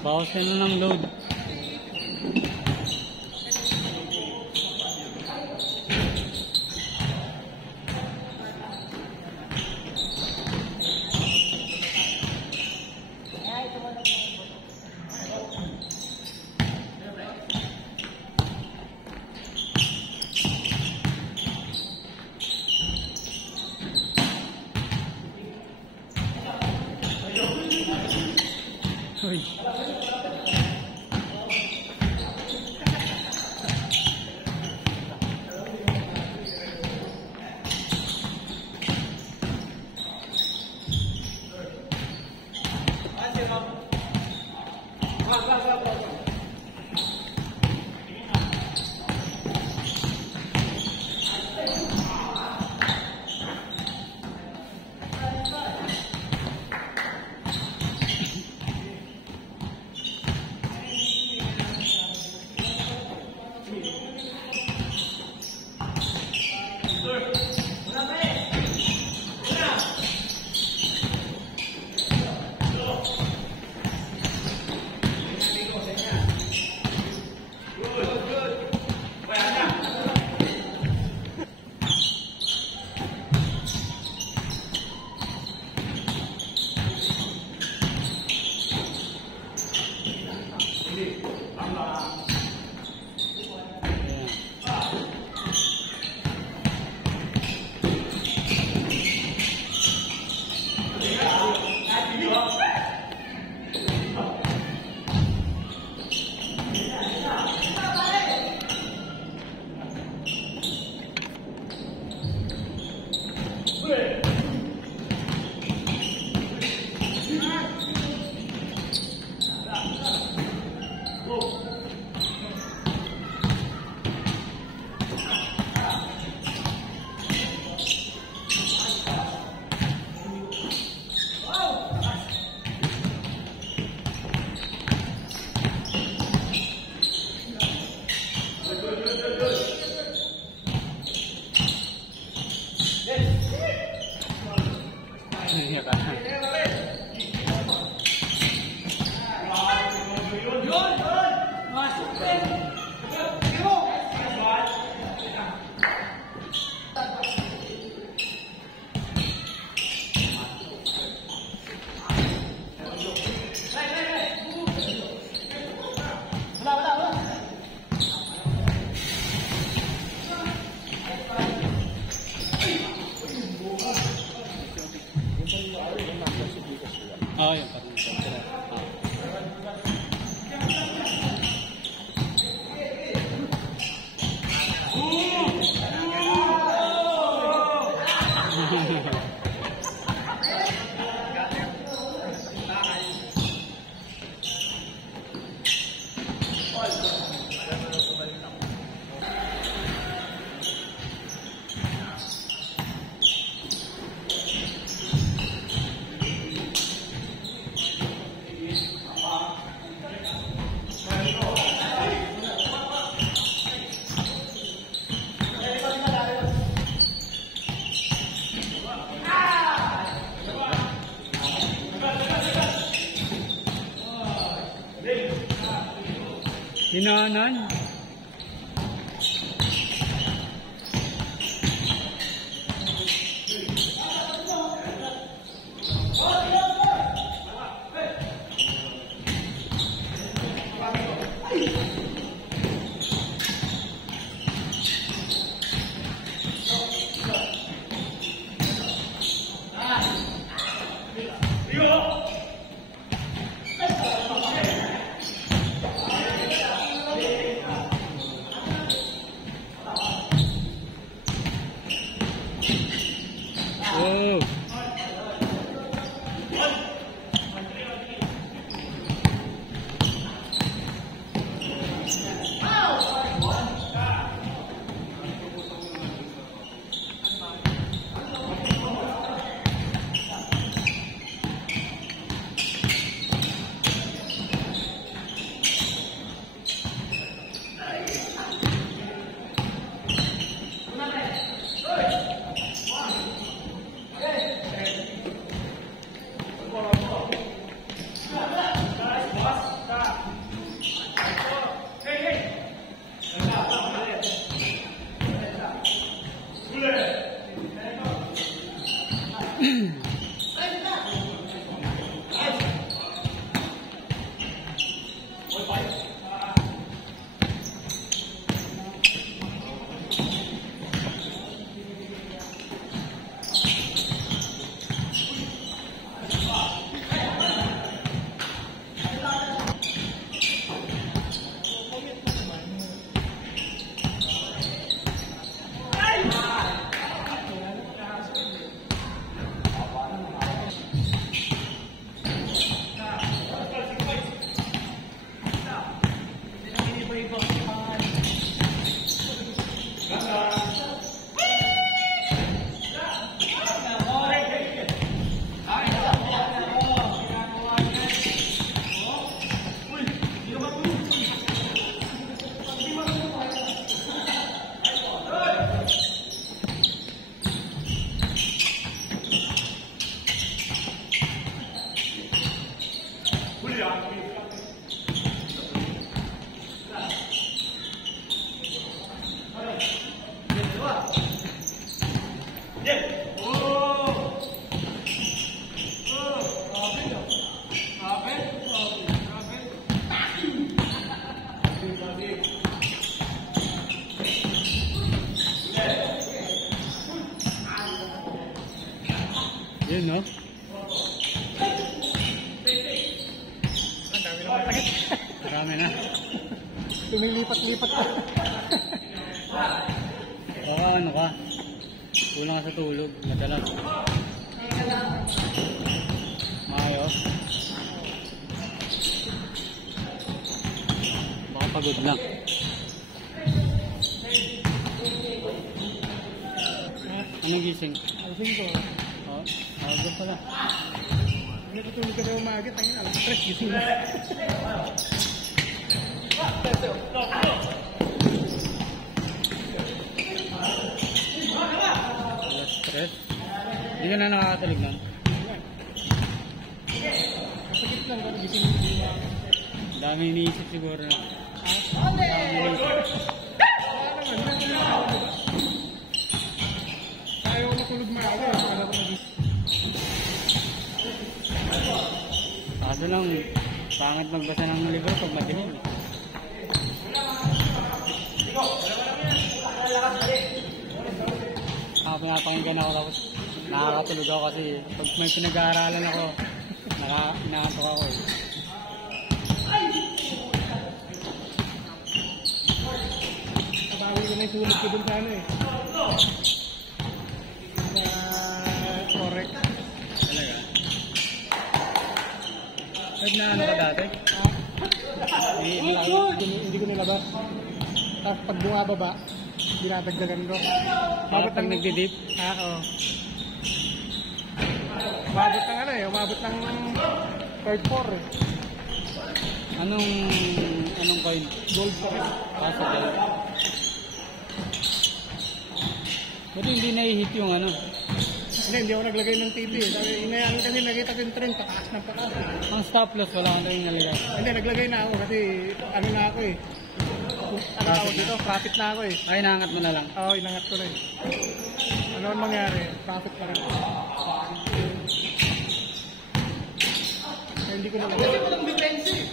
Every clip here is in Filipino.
Bawasan mo ng load. Uy. Oh, yung Hinahanan. Yun, no? Ang dami naman sakit. Marami na. Tumilipat-lipat pa. Baka ano ka? Kulang ka sa tulog. Madalas. Maayos. Baka pagod lang. Anong gising? Alasing ko. Oh, agad pala. Hindi ko tulog ka na umaga. Tangin, alas 3. Gising na. Alas 3. Hindi ka na nakakatulog nun? Sakit lang. Pero gising na. Dami iniisip siguro na. Ayaw ko matulog maaga. Para ko magising. Kaso lang, pangit magbasa ng libro pag madilim. Pinapakinggan ako tapos nakakatulog ako kasi pag may pinag-aaralan ako, inaantok ako eh. Nabawi ko na yung sulit ko dun sa ano eh. Sa correct. Talaga? Na ano ka dati? Hindi ko nilabas. Tapos pag bumababa, dinadagdagan ko. Bakit pag nagdidip? Oo. Umabot ng ano eh, umabot ng third floor eh. Anong coin? Gold pa rin. Kaso kayo. Ba't hindi na-hit yung ano? Hindi ako naglagay ng TV eh. Inayaan kasi nakita ko yung trend, pataas ng pataas eh. Ang stop loss, wala kang tayong nalagay. Hindi, naglagay na ako kasi ano na ako eh. Ano tawag dito? Profit na ako eh. Ay, naangat mo na lang. Oo, inangat ko na eh. Ano ang mangyari? Profit pa rin. Kaya hindi ko nalagay. Hindi ko lang defense eh.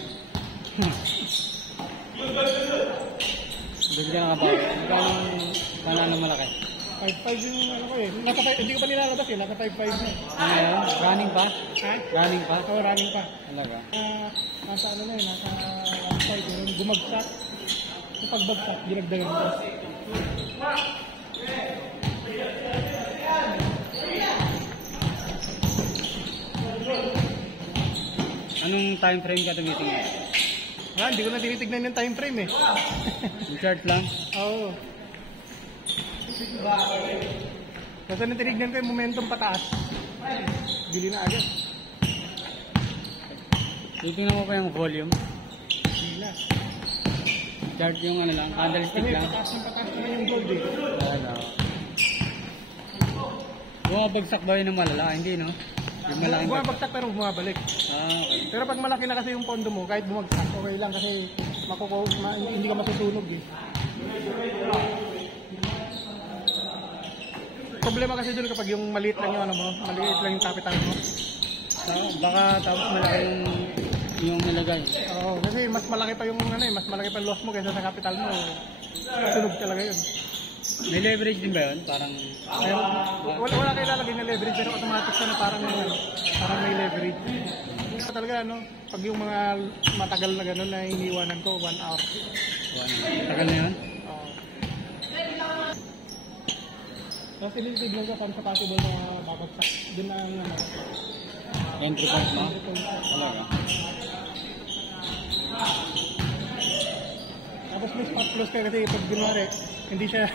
Bigyan ka ba? Magkano malaki? 5.5 yung ano ko eh. Nasa 5, hindi ko pa nilalabas eh. Nasa 5.5 na. Ano yun? Running pa? Ha? Running pa? Oo, running pa. Talaga? Nasa ano na eh, nasa 1.5 yun. Bumagsak. Yung pagbagsak, dinagdagan ko. Anong time frame ka tumitingin? Hindi ko na tinitignan yung time frame eh. Yung chart lang? Oo. Kasi nang tinignan ko yung momentum pataas. Bili na agad. Titingnan mo pa yung volume? Bili na. Chart yung ano lang, candlestick Kasi lang? pataas naman yung gold eh. Wala. Bumabagsak ba yun ng malala? Hindi, no? Yung malaking Bumabagsak pero bumabalik. Okay. Pero pag malaki na kasi yung pondo mo, kahit bumagsak, okay lang kasi hindi ka matutunog eh. Problema kasi doon kapag yung maliit lang yung ano mo, maliit lang yung capital mo. Baka tapos malaki yung nilagay. Oo, kasi mas malaki pa yung ano eh, mas malaki pa yung loss mo kaysa sa capital mo. Sunog talaga yun. May leverage din ba yun? Parang... Wala kayo lalagay na leverage pero automatic siya na parang may leverage. Talaga ano, pag yung mga matagal na gano'n na iniwanan ko, 1 hour. Tagal na yun? Oo. Tapos tinitignan ko kung sa possible na babagsak. Doon na ang ano. Entry point mo? Talaga? Tapos may spot close ka kasi pag ginwari, hindi siya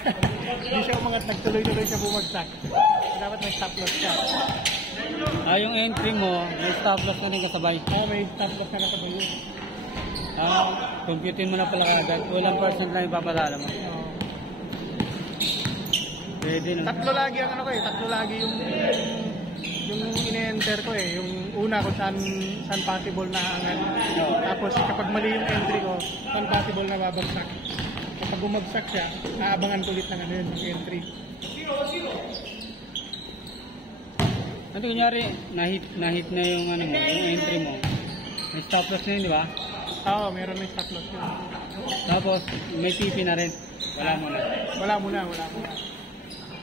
umangat, nagtuloy-tuloy siya bumagsak. Dapat may stop loss ka. Yung entry mo, may stop loss na rin kasabay. May stop loss ka na pag yun. Computein mo na pala kagad. Walang percent lang ipapadala mo. Pwede na. Tatlo lagi ang ano ko eh, tatlo lagi yung in-enter ko eh, yung una kung saan possible na angat. Tapos kapag mali yung entry ko, saan possible na babagsak. Kapag bumagsak siya, naabangan ko ulit ng ano yun, yung entry. Ano kunyari, na-hit na yung ano mo, yung entry mo. May stop loss na yun, di ba? Oo, meron na stop loss yun. Tapos, may PP na rin. Wala mo na. Wala muna.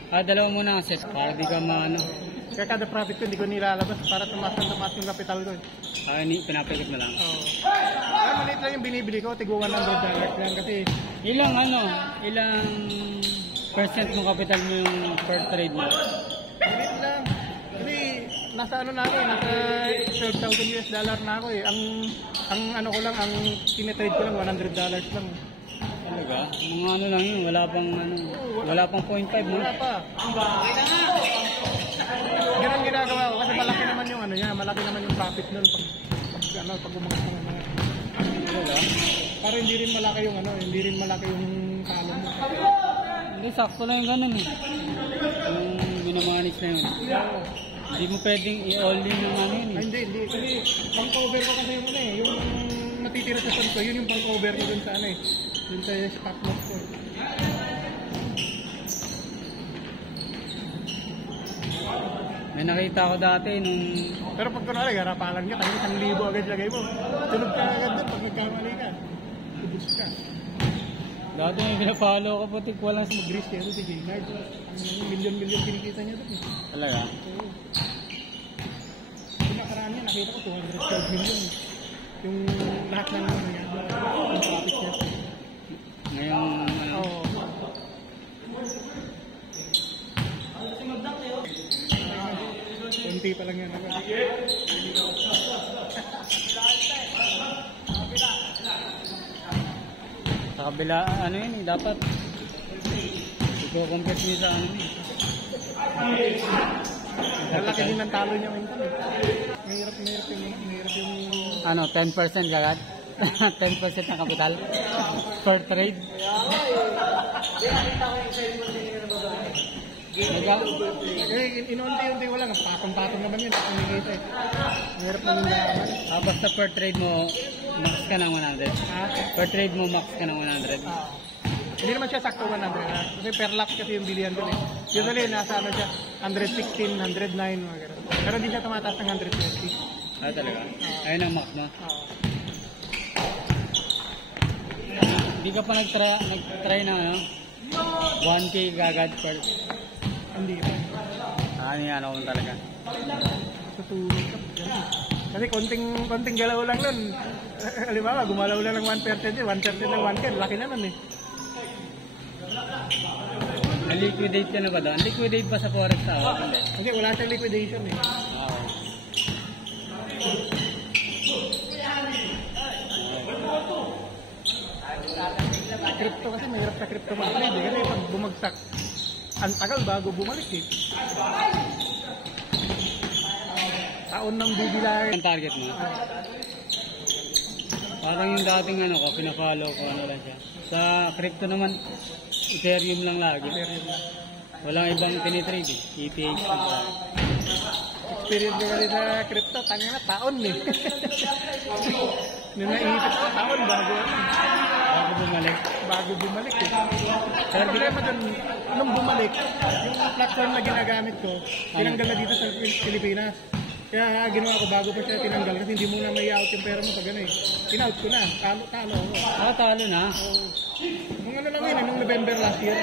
Dalawa muna ang set para di ka maano. Kaya kada profit ko, hindi ko nilalabas para tumaas yung capital ko. Pinapikot mo lang. Oo. Kaya maliit lang yung binibili ko, tiguan ng $100 lang kasi Ilang percent ng capital mo yung per trade mo? maliit lang. Kasi nasa ano na ako eh, nasa $12,000 na ako eh. Ang ano ko lang, ang tinitrade ko lang $100 lang. Talaga? Mga ano lang yun, wala pang 0.5 mo. Wala pa. Ganun ginagawa ko kasi malaki naman yung ano niya, malaki naman yung profit nun pag umangat ng mga. Talaga? Para hindi rin malaki yung talo mo. Hindi, sakto lang yung ganun eh. Yung minamanage na yun. Hindi mo pwedeng i-all-in yung ano yun Ay, eh. hindi. Kasi pang-cover ko kasi yung ano eh, yung natitira sa sun ko, yun yung pang-cover ko dun sa ano eh. Dun sa stop loss ko. May nakita ko dati nung Pero pag kunwari, garapalan ka, kasi 1,000 agad lagay mo. Tulog ka agad dun pag nagkamali ka. Ubus ka. dati may pinafollow ko putik walang Mag-risk kaya si Gaynard. Ang milyon-milyon kinikita niya dun eh. talaga. Oo. Yung nakaraan niya, nakita ko 212 million. Yung lahat ng ano niya, yung profit niya. Ngayong ano, Oo. Kunti pa lang yan. sa kabila ano yun eh, dapat i-compete niya sa ano yun. Lalaki din ang talo niya minsan eh. Mahirap yung Ano, 10% kagad? 10% ng kapital? Per trade? inunti-unti ko lang. Patong-patong naman yun. Kumikita eh. Mahirap naman nalaman. Basta per trade mo, max ka ng 100. Ha? Per trade mo, max ka ng 100. Hindi naman siya sakto 100 ha? Kasi per lap kasi yung bilihan doon eh. Usually nasa ano siya, 116, 109, mga ganun. Pero hindi siya tumataas ng 120. Talaga? Ayun ang max mo? Oo. Hindi ka pa nag-try na ano? 1K kagad per... Hindi pa. Ano yan ako talaga? Tutulog ka. Kasi konting galaw lang nun. Halimbawa, gumalaw lang ng 1% yun. 1% ng 1K. Laki naman eh. Na-liquidate ka na ba doon? Liquidate ba sa forex ako? Hindi. Kasi wala siyang liquidation eh. Oo. Crypto kasi mahirap sa crypto mag-trade eh. Kasi pag bumagsak, ang tagal bago bumalik eh. Taon ng bibilahin. Ang target mo? Parang yung dating ano ko, pinafollow ko, ano lang siya. Sa crypto naman, Ethereum lang lagi. Walang ibang tinitrade eh. ETH lang sa Experience ko kasi sa crypto, tanga na taon eh. Nung naisip ko, taon bago bumalik. bago bumalik eh. Pero problema dun, nung bumalik, yung platform na ginagamit ko, tinanggal na dito sa Pilipinas. Kaya nga ginawa ko bago pa siya tinanggal kasi hindi mo na may out yung pera mo pag ano eh. In-out ko na, talo ako. Talo na. So, nung ano lang yun, nung November last year.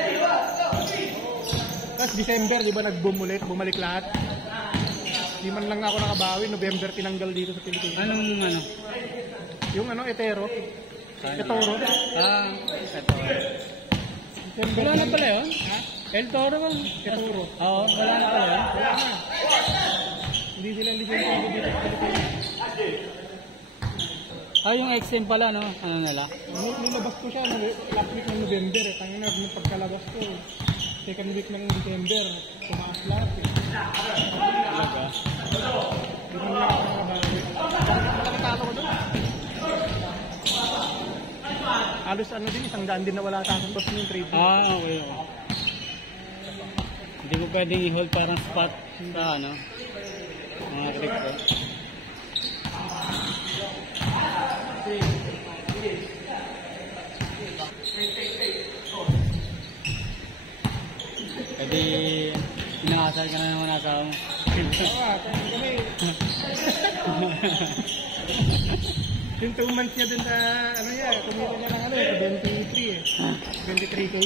Tapos December, di ba nag-boom ulit, bumalik lahat. Di man lang ako nakabawi, November tinanggal dito sa Pilipinas. Anong ano? Yung ano, Etoro. Etoro. Ito. December. Wala na pala yun? Ha? El Toro ba? Etoro. Oo, wala na pala yun. Wala na. Hindi sila lisensya dito sa Pilipinas. Yung XM pala, no? Ano nila? Nilabas ko siya last week ng November eh. Tangin na, nung pagkalabas ko, second week ng December, tumaas lahat eh. Talaga? Hindi mo lang ako nakabawi. Malaki talo ko doon. Halos ano din, 100 din na wala sa akin. Tapos yung trade. Okay. Hindi mo pwedeng i-hold parang spot sa ano? mga crypto. Pwede inakasal ka na naman asawa mo. Kami. Yung 2 months niya dun sa, ano yan, kumita niya ng ano eh, 23 eh. 23K.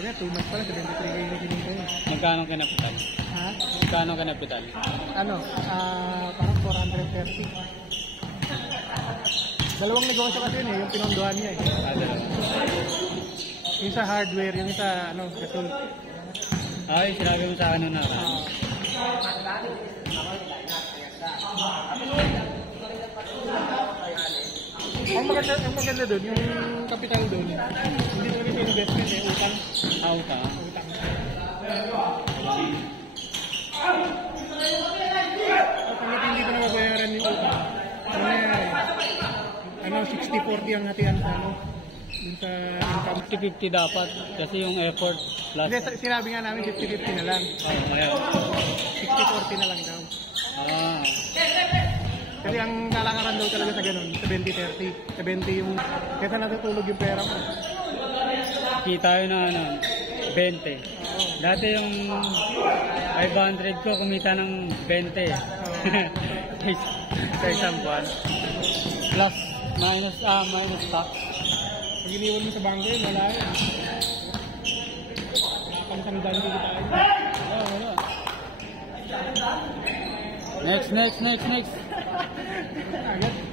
Ano yan, 2 months pala, 23K na kinita eh. Magkano kinapital? Ha? Magkano kinapital? Ano, parang 430. Dalawang negosyo kasi yun eh, yung pinondohan niya eh. Yung sa hardware, yung sa, ano, gasol. Ay, sinabi mo sa ano na. Ang maganda doon, yung capital doon, hindi mo rin investment eh, utang. Utang. Utang. Pagkat hindi ko na mabayaran yung utang, ano, 60-40 ang hatian sa ano, dun sa income. 50-50 dapat kasi yung effort plus. Hindi, sinabi nga namin 50-50 na lang. Ayan. 60-40 na lang daw. Ah. Kasi ang kalakaran daw talaga sa ganun, 70-30. 70 yung, kesa natutulog yung pera mo. Kita yun na ano, 20. Dati yung 500 ko kumita ng 20. Sa isang buwan. Plus, minus tax. Pag iniwan mo sa bangko yun, wala yun. Nakakantandaan ko tayo. Wala. Next. Agad.